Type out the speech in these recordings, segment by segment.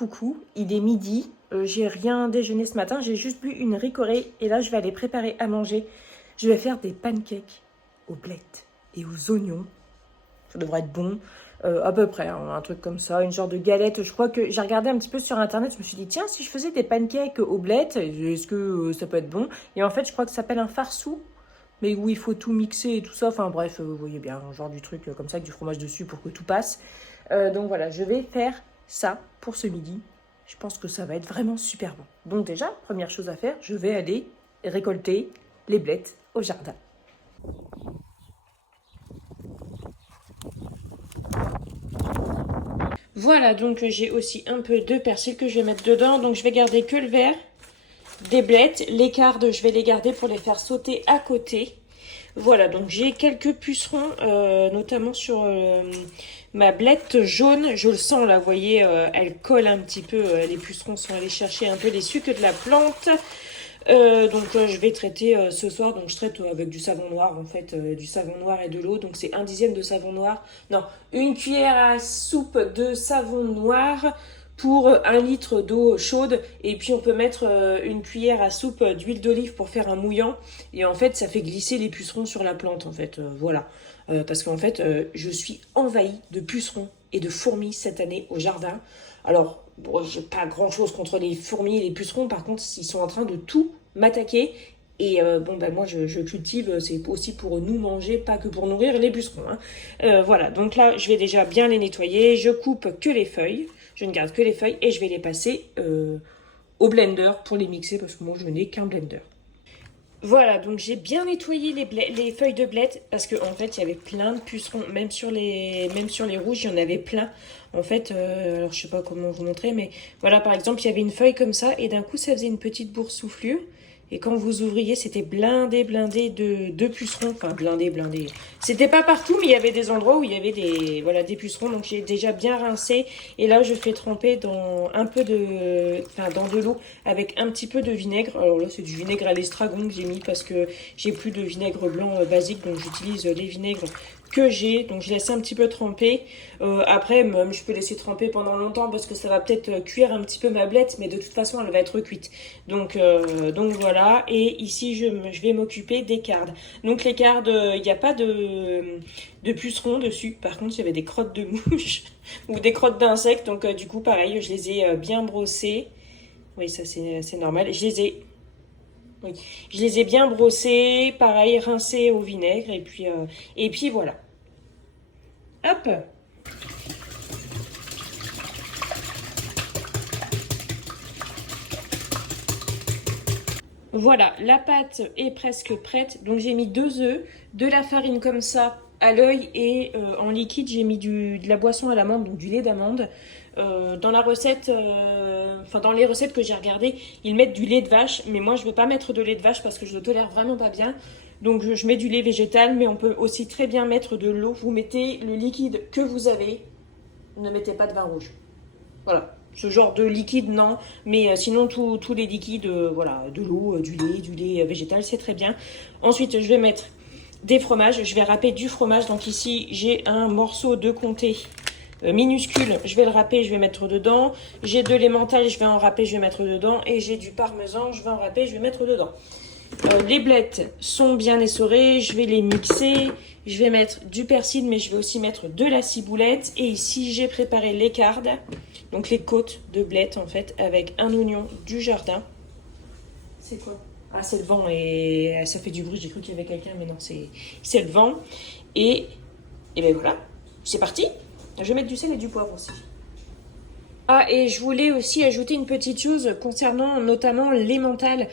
coucou, il est midi, j'ai rien déjeuné ce matin, j'ai juste bu une ricorée et là je vais aller préparer à manger. Je vais faire des pancakes aux blettes et aux oignons, ça devrait être bon, à peu près, hein, un truc comme ça, une genre de galette. Je crois que j'ai regardé un petit peu sur internet, je me suis dit tiens si je faisais des pancakes aux blettes, est-ce que ça peut être bon? Et en fait je crois que ça s'appelle un farsou, mais où il faut tout mixer et tout ça, enfin bref, vous voyez bien, un genre du truc comme ça avec du fromage dessus pour que tout passe. Donc voilà, je vais faire ça pour ce midi. Je pense que ça va être vraiment super bon. Donc déjà, première chose à faire, je vais aller récolter les blettes au jardin. Voilà, donc j'ai aussi un peu de persil que je vais mettre dedans. Donc je vais garder que le vert des blettes. Les cardes, je vais les garder pour les faire sauter à côté. Voilà, donc j'ai quelques pucerons, notamment sur ma blette jaune. Je le sens là, vous voyez, elle colle un petit peu. Les pucerons sont allés chercher un peu les sucres de la plante. Donc je vais traiter ce soir, donc je traite avec du savon noir en fait, du savon noir et de l'eau, donc c'est 1/10 de savon noir, non, une cuillère à soupe de savon noir pour 1 litre d'eau chaude, et puis on peut mettre une cuillère à soupe d'huile d'olive pour faire un mouillant, et en fait ça fait glisser les pucerons sur la plante en fait, voilà, parce qu'en fait je suis envahie de pucerons et de fourmis cette année au jardin. Alors, bon, j'ai pas grand chose contre les fourmis et les pucerons, par contre, ils sont en train de tout m'attaquer. Et bon, ben moi, je cultive, c'est aussi pour nous manger, pas que pour nourrir les pucerons, hein. Voilà, donc là, je vais déjà bien les nettoyer. Je coupe que les feuilles, je ne garde que les feuilles et je vais les passer au blender pour les mixer parce que moi, je n'ai qu'un blender. Voilà, donc j'ai bien nettoyé les feuilles de blettes parce qu'en fait, il y avait plein de pucerons, même sur les rouges, il y en avait plein. En fait, alors je sais pas comment vous montrer, mais voilà, par exemple, il y avait une feuille comme ça et d'un coup, ça faisait une petite boursouflure. Et quand vous ouvriez, c'était blindé de pucerons. Enfin, blindé. C'était pas partout, mais il y avait des endroits où il y avait des pucerons. Donc, j'ai déjà bien rincé. Et là, je fais tremper dans dans de l'eau avec un petit peu de vinaigre. Alors là, c'est du vinaigre à l'estragon que j'ai mis parce que j'ai plus de vinaigre blanc basique. Donc, j'utilise les vinaigres que j'ai, donc je laisse un petit peu tremper. Après, même, je peux laisser tremper pendant longtemps parce que ça va peut-être cuire un petit peu ma blette, mais de toute façon, elle va être cuite. Donc voilà. Et ici, je vais m'occuper des cardes. Donc les cardes, il n'y a pas de pucerons dessus. Par contre, il y avait des crottes de mouches ou des crottes d'insectes. Donc du coup, pareil, je les ai bien brossées. Oui, ça c'est normal. Oui, je les ai bien brossés, pareil, rincés au vinaigre, et puis voilà. Hop! Voilà, la pâte est presque prête. Donc j'ai mis 2 œufs, de la farine comme ça à l'œil et en liquide j'ai mis de la boisson à l'amande, donc du lait d'amande. Dans la recette, dans les recettes que j'ai regardées, ils mettent du lait de vache, mais moi je ne veux pas mettre de lait de vache parce que je le tolère vraiment pas bien. Donc je mets du lait végétal, mais on peut aussi très bien mettre de l'eau. Vous mettez le liquide que vous avez, ne mettez pas de vin rouge. Voilà. Ce genre de liquide, non. Mais sinon, tous les liquides, voilà, de l'eau, du lait végétal, c'est très bien. Ensuite, je vais mettre des fromages. Je vais râper du fromage. Donc ici, j'ai un morceau de comté minuscule. Je vais le râper, je vais mettre dedans. J'ai de l'emmental, je vais en râper, je vais mettre dedans. Et j'ai du parmesan, je vais en râper, je vais mettre dedans. Les blettes sont bien essorées, je vais les mixer. Je vais mettre du persil, mais je vais aussi mettre de la ciboulette. Et ici, j'ai préparé les cardes, donc les côtes de blettes en fait, avec un oignon du jardin. C'est quoi? Ah, c'est le vent et ça fait du bruit. J'ai cru qu'il y avait quelqu'un, mais non, c'est le vent. Et ben voilà, c'est parti. Je vais mettre du sel et du poivre aussi. Ah, et je voulais aussi ajouter une petite chose concernant notamment l'emmental.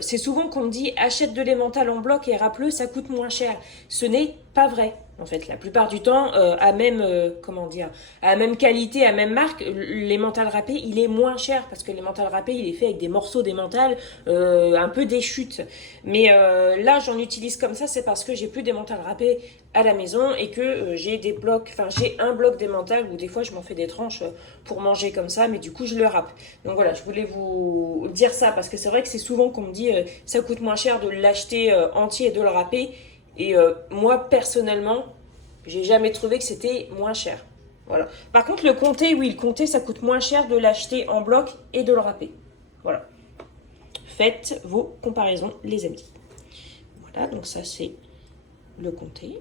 C'est souvent qu'on me dit achète de l'emmental en bloc et râpe-le, ça coûte moins cher. Ce n'est pas vrai. En fait, la plupart du temps, à même qualité, à même marque, l'emmental râpé, il est moins cher parce que l'emmental râpé, il est fait avec des morceaux d'emmental un peu déchutes. Mais là, j'en utilise comme ça, c'est parce que j'ai plus d'emmental râpé à la maison et que j'ai j'ai un bloc d'emmental où des fois je m'en fais des tranches pour manger comme ça, mais du coup je le râpe. Donc voilà, je voulais vous dire ça parce que c'est vrai que c'est souvent qu'on me dit ça coûte moins cher de l'acheter entier et de le râper. Et moi personnellement, j'ai jamais trouvé que c'était moins cher. Voilà. Par contre, le comté, oui, le comté, ça coûte moins cher de l'acheter en bloc et de le râper. Voilà. Faites vos comparaisons, les amis. Voilà, donc ça, c'est le comté.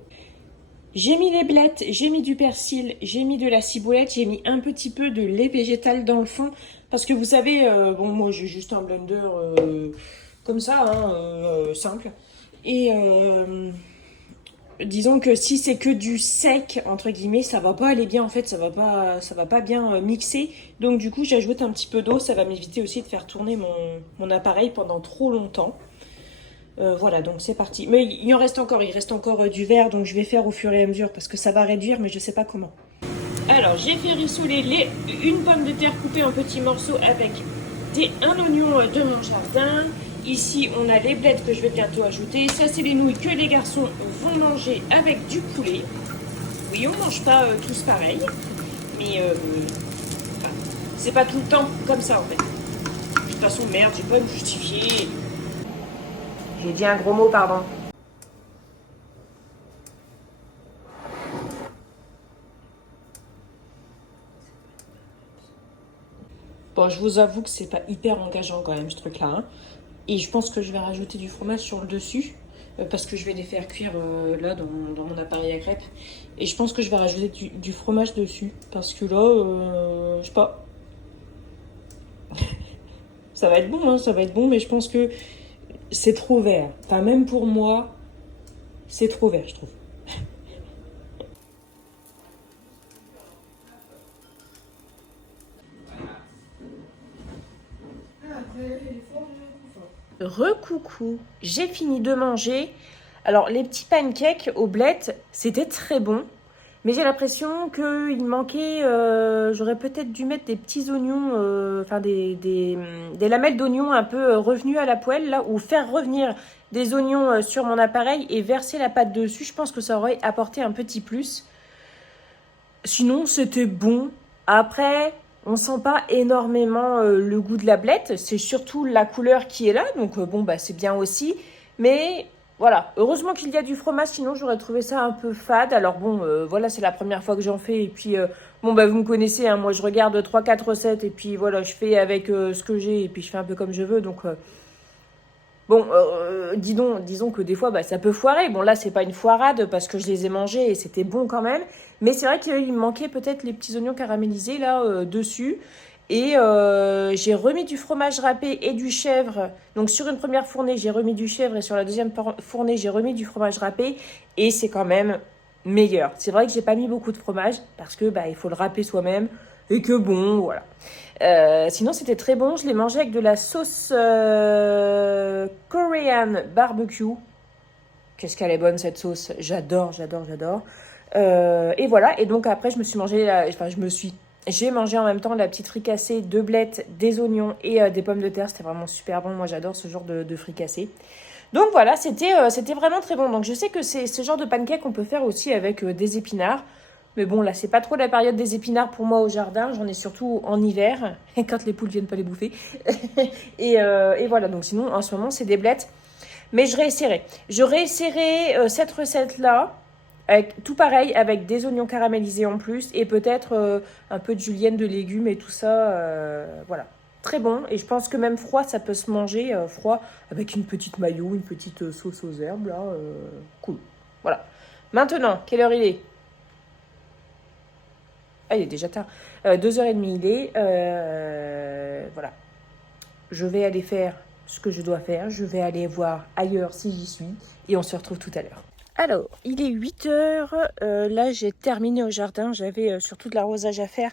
J'ai mis les blettes, j'ai mis du persil, j'ai mis de la ciboulette, j'ai mis un petit peu de lait végétal dans le fond. Parce que vous savez, bon, moi, j'ai juste un blender comme ça, hein, simple. Et disons que si c'est que du sec, entre guillemets, ça va pas aller bien, en fait, ça va pas bien mixer. Donc du coup, j'ajoute un petit peu d'eau, ça va m'éviter aussi de faire tourner mon appareil pendant trop longtemps. Voilà, donc c'est parti. Mais il reste encore du verre, donc je vais faire au fur et à mesure parce que ça va réduire, mais je sais pas comment. Alors, j'ai fait rissoler une pomme de terre coupée en petits morceaux avec un oignon de mon jardin. Ici, on a les blettes que je vais bientôt ajouter. Ça, c'est les nouilles que les garçons vont manger avec du poulet. Oui, on mange pas tous pareil, mais c'est pas tout le temps comme ça en fait. De toute façon, merde, j'ai pas à me justifier. J'ai dit un gros mot, pardon. Bon, je vous avoue que c'est pas hyper engageant quand même ce truc-là. Hein. Et je pense que je vais rajouter du fromage sur le dessus. Parce que je vais les faire cuire là dans mon appareil à crêpes. Et je pense que je vais rajouter du fromage dessus. Parce que là, je sais pas. Ça va être bon, hein, ça va être bon. Mais je pense que c'est trop vert. Enfin, même pour moi, c'est trop vert, je trouve. Recoucou, j'ai fini de manger. Alors, les petits pancakes aux blettes, c'était très bon. Mais j'ai l'impression qu'il manquait... j'aurais peut-être dû mettre des petits oignons, enfin des lamelles d'oignons un peu revenues à la poêle, là, ou faire revenir des oignons sur mon appareil et verser la pâte dessus. Je pense que ça aurait apporté un petit plus. Sinon, c'était bon. Après, on sent pas énormément le goût de la blette. C'est surtout la couleur qui est là. Donc, bon, bah, c'est bien aussi. Mais voilà, heureusement qu'il y a du fromage. Sinon, j'aurais trouvé ça un peu fade. Alors, bon, voilà, c'est la première fois que j'en fais. Et puis, bon, bah, vous me connaissez. Hein, moi, je regarde 3-4 recettes. Et puis, voilà, je fais avec ce que j'ai. Et puis, je fais un peu comme je veux. Donc... bon, disons que des fois, bah, ça peut foirer. Bon, là, c'est pas une foirade parce que je les ai mangés et c'était bon quand même. Mais c'est vrai qu'il me manquait peut-être les petits oignons caramélisés là dessus. Et j'ai remis du fromage râpé et du chèvre. Donc sur une première fournée, j'ai remis du chèvre et sur la deuxième fournée, j'ai remis du fromage râpé. Et c'est quand même meilleur. C'est vrai que j'ai pas mis beaucoup de fromage parce que bah, il faut le râper soi-même. Et que bon, voilà. Sinon, c'était très bon. Je l'ai mangé avec de la sauce Korean barbecue. Qu'est-ce qu'elle est bonne, cette sauce. J'adore, j'adore, j'adore. Et voilà. Et donc, après, j'ai mangé en même temps la petite fricassée de blettes, des oignons et des pommes de terre. C'était vraiment super bon. Moi, j'adore ce genre de fricassée. Donc, voilà, c'était vraiment très bon. Donc, je sais que c'est ce genre de pancake qu'on peut faire aussi avec des épinards. Mais bon, là, c'est pas trop la période des épinards pour moi au jardin. J'en ai surtout en hiver, quand les poules viennent pas les bouffer. et voilà, donc sinon, en ce moment, c'est des blettes. Mais je réessayerai. Je réessayerai cette recette-là, avec, tout pareil, avec des oignons caramélisés en plus, et peut-être un peu de julienne de légumes et tout ça. Voilà. Très bon. Et je pense que même froid, ça peut se manger froid, avec une petite mayo, une petite sauce aux herbes, là. Cool. Voilà. Maintenant, quelle heure il est ? Ah, il est déjà tard. 2h30 il est. Voilà. Je vais aller faire ce que je dois faire. Je vais aller voir ailleurs si j'y suis. Et on se retrouve tout à l'heure. Alors, il est 8h. Là, j'ai terminé au jardin. J'avais surtout de l'arrosage à faire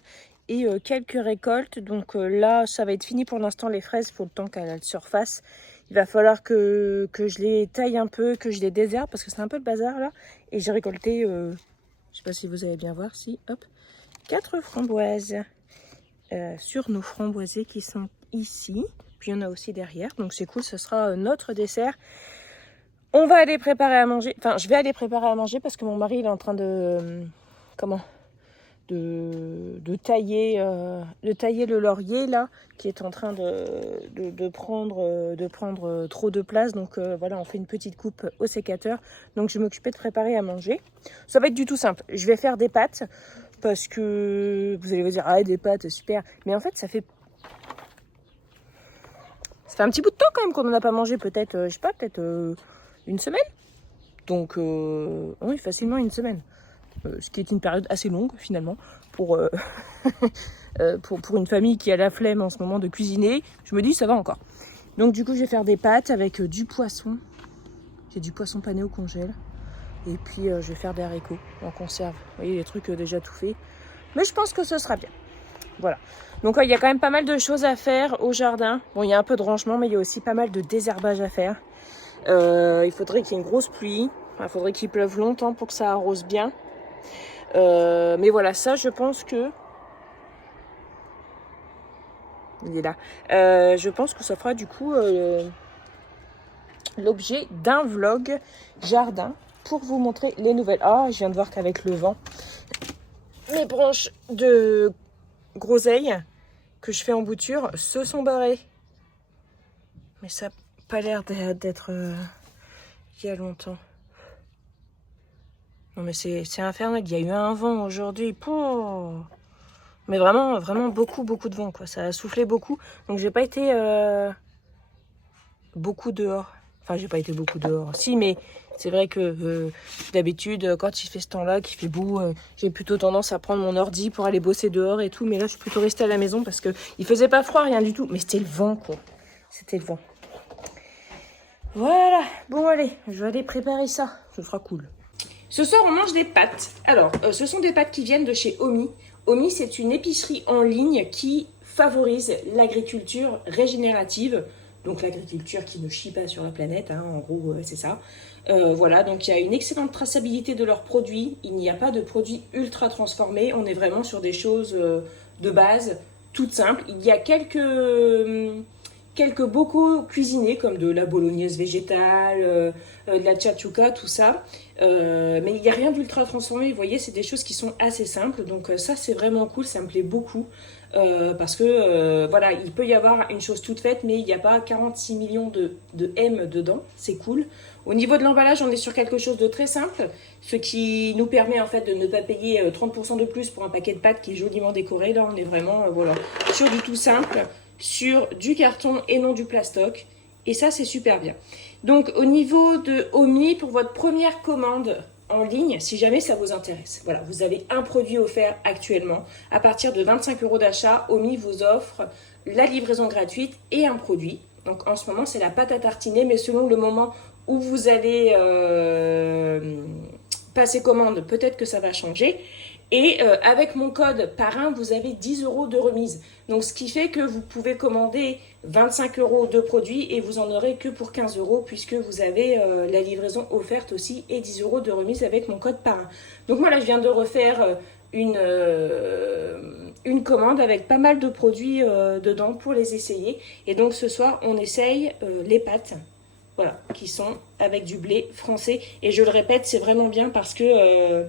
et quelques récoltes. Donc là, ça va être fini pour l'instant. Les fraises, il faut le temps qu'elles surfassent. Il va falloir que je les taille un peu, que je les désherbe parce que c'est un peu le bazar là. Et j'ai récolté, je ne sais pas si vous allez bien voir, si, hop. 4 framboises sur nos framboisiers qui sont ici. Puis il y en a aussi derrière. Donc c'est cool, ce sera notre dessert. On va aller préparer à manger. Enfin, je vais aller préparer à manger parce que mon mari il est en train de... de tailler le laurier là, qui est en train de prendre trop de place. Donc voilà, on fait une petite coupe au sécateur. Donc je vais m'occuper de préparer à manger. Ça va être du tout simple. Je vais faire des pâtes. parce que vous allez vous dire, ah, des pâtes, super. Mais en fait, ça fait un petit bout de temps quand même qu'on n'en a pas mangé, peut-être, je sais pas, peut-être une semaine. Donc, oui, facilement une semaine. Ce qui est une période assez longue, finalement, pour une famille qui a la flemme en ce moment de cuisiner. Je me dis, ça va encore. Donc, du coup, je vais faire des pâtes avec du poisson. J'ai du poisson pané au congèle. Et puis, je vais faire des haricots en conserve. Vous voyez, les trucs déjà tout faits. Mais je pense que ce sera bien. Voilà. Donc, il y a quand même pas mal de choses à faire au jardin. Bon, il y a un peu de rangement, mais il y a aussi pas mal de désherbage à faire. Il faudrait qu'il y ait une grosse pluie. Il faudrait qu'il pleuve longtemps pour que ça arrose bien. Mais voilà, ça, je pense que... Il est là. Je pense que ça fera du coup l'objet d'un vlog jardin pour vous montrer les nouvelles. Ah, je viens de voir qu'avec le vent, mes branches de groseille que je fais en bouture se sont barrées. Mais ça n'a pas l'air d'être il y a longtemps. Non mais c'est infernal, il y a eu un vent aujourd'hui. Mais vraiment, vraiment beaucoup de vent, quoi. Ça a soufflé beaucoup. Donc j'ai pas été beaucoup dehors. Enfin, j'ai pas été beaucoup dehors. Si, mais c'est vrai que d'habitude, quand il fait ce temps-là, qu'il fait beau, j'ai plutôt tendance à prendre mon ordi pour aller bosser dehors et tout. Mais là, je suis plutôt restée à la maison parce que il faisait pas froid, rien du tout. Mais c'était le vent, quoi. C'était le vent. Voilà. Bon, allez, je vais aller préparer ça. Ce sera cool. Ce soir, on mange des pâtes. Alors, ce sont des pâtes qui viennent de chez Omi. Omi, c'est une épicerie en ligne qui favorise l'agriculture régénérative. Donc l'agriculture qui ne chie pas sur la planète, hein, en gros, c'est ça. Voilà, donc il y a une excellente traçabilité de leurs produits. Il n'y a pas de produits ultra transformés. On est vraiment sur des choses de base, toutes simples. Il y a quelques bocaux cuisinés, comme de la bolognaise végétale, de la tchatchouka, tout ça. Mais il n'y a rien d'ultra transformé. Vous voyez, c'est des choses qui sont assez simples. Donc ça, c'est vraiment cool. Ça me plaît beaucoup. Parce que voilà, il peut y avoir une chose toute faite, mais il n'y a pas 46 millions de M dedans. C'est cool. Au niveau de l'emballage, on est sur quelque chose de très simple, ce qui nous permet en fait de ne pas payer 30% de plus pour un paquet de pâtes qui est joliment décoré. Là, on est vraiment voilà, sur du tout simple, sur du carton et non du plastoc. Et ça, c'est super bien. Donc, au niveau de Omi, pour votre première commande en ligne, si jamais ça vous intéresse. Voilà, vous avez un produit offert actuellement. À partir de 25 € d'achat, Omi vous offre la livraison gratuite et un produit. Donc, en ce moment, c'est la pâte à tartiner, mais selon le moment où vous allez passer commande, peut-être que ça va changer. Et avec mon code parrain, vous avez 10 € de remise. Donc, ce qui fait que vous pouvez commander 25 € de produits et vous en aurez que pour 15 € puisque vous avez la livraison offerte aussi et 10 € de remise avec mon code parrain. Donc, moi, là, je viens de refaire une commande avec pas mal de produits dedans pour les essayer. Et donc, ce soir, on essaye les pâtes. Voilà, qui sont avec du blé français. Et je le répète, c'est vraiment bien parce que...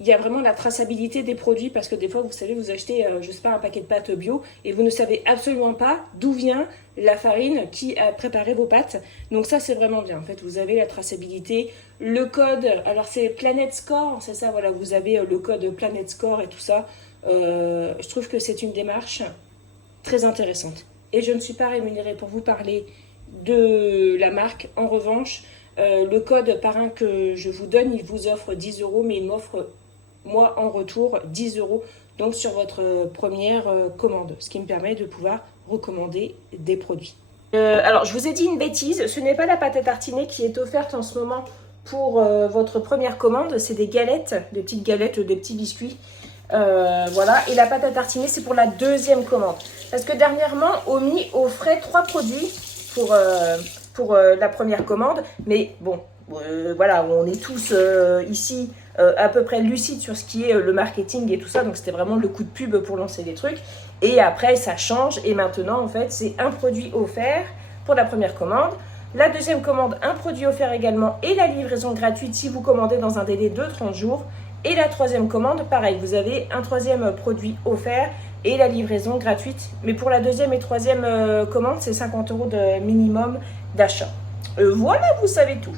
il y a vraiment la traçabilité des produits parce que des fois, vous savez, vous achetez, je sais pas, un paquet de pâtes bio et vous ne savez absolument pas d'où vient la farine qui a préparé vos pâtes. Donc ça, c'est vraiment bien. En fait, vous avez la traçabilité, le code. Alors, c'est Planet Score, c'est ça, voilà, vous avez le code Planet Score et tout ça. Je trouve que c'est une démarche très intéressante. Et je ne suis pas rémunérée pour vous parler de la marque. En revanche, le code parrain que je vous donne, il vous offre 10 €, mais il m'offre moi en retour 10 € donc sur votre première commande, ce qui me permet de pouvoir recommander des produits. Alors je vous ai dit une bêtise, ce n'est pas la pâte à tartiner qui est offerte en ce moment pour votre première commande, c'est des galettes, des petites galettes, des petits biscuits. Voilà, et la pâte à tartiner c'est pour la deuxième commande. Parce que dernièrement, Omi offrait 3 produits pour la première commande, mais bon, voilà, on est tous ici à peu près lucides sur ce qui est le marketing et tout ça, donc c'était vraiment le coup de pub pour lancer des trucs. Et après, ça change, et maintenant, en fait, c'est un produit offert pour la première commande. La deuxième commande, un produit offert également, et la livraison gratuite si vous commandez dans un délai de 30 jours. Et la troisième commande, pareil, vous avez un troisième produit offert et la livraison gratuite. Mais pour la deuxième et troisième commande, c'est 50 € de minimum d'achat. Voilà, vous savez tout.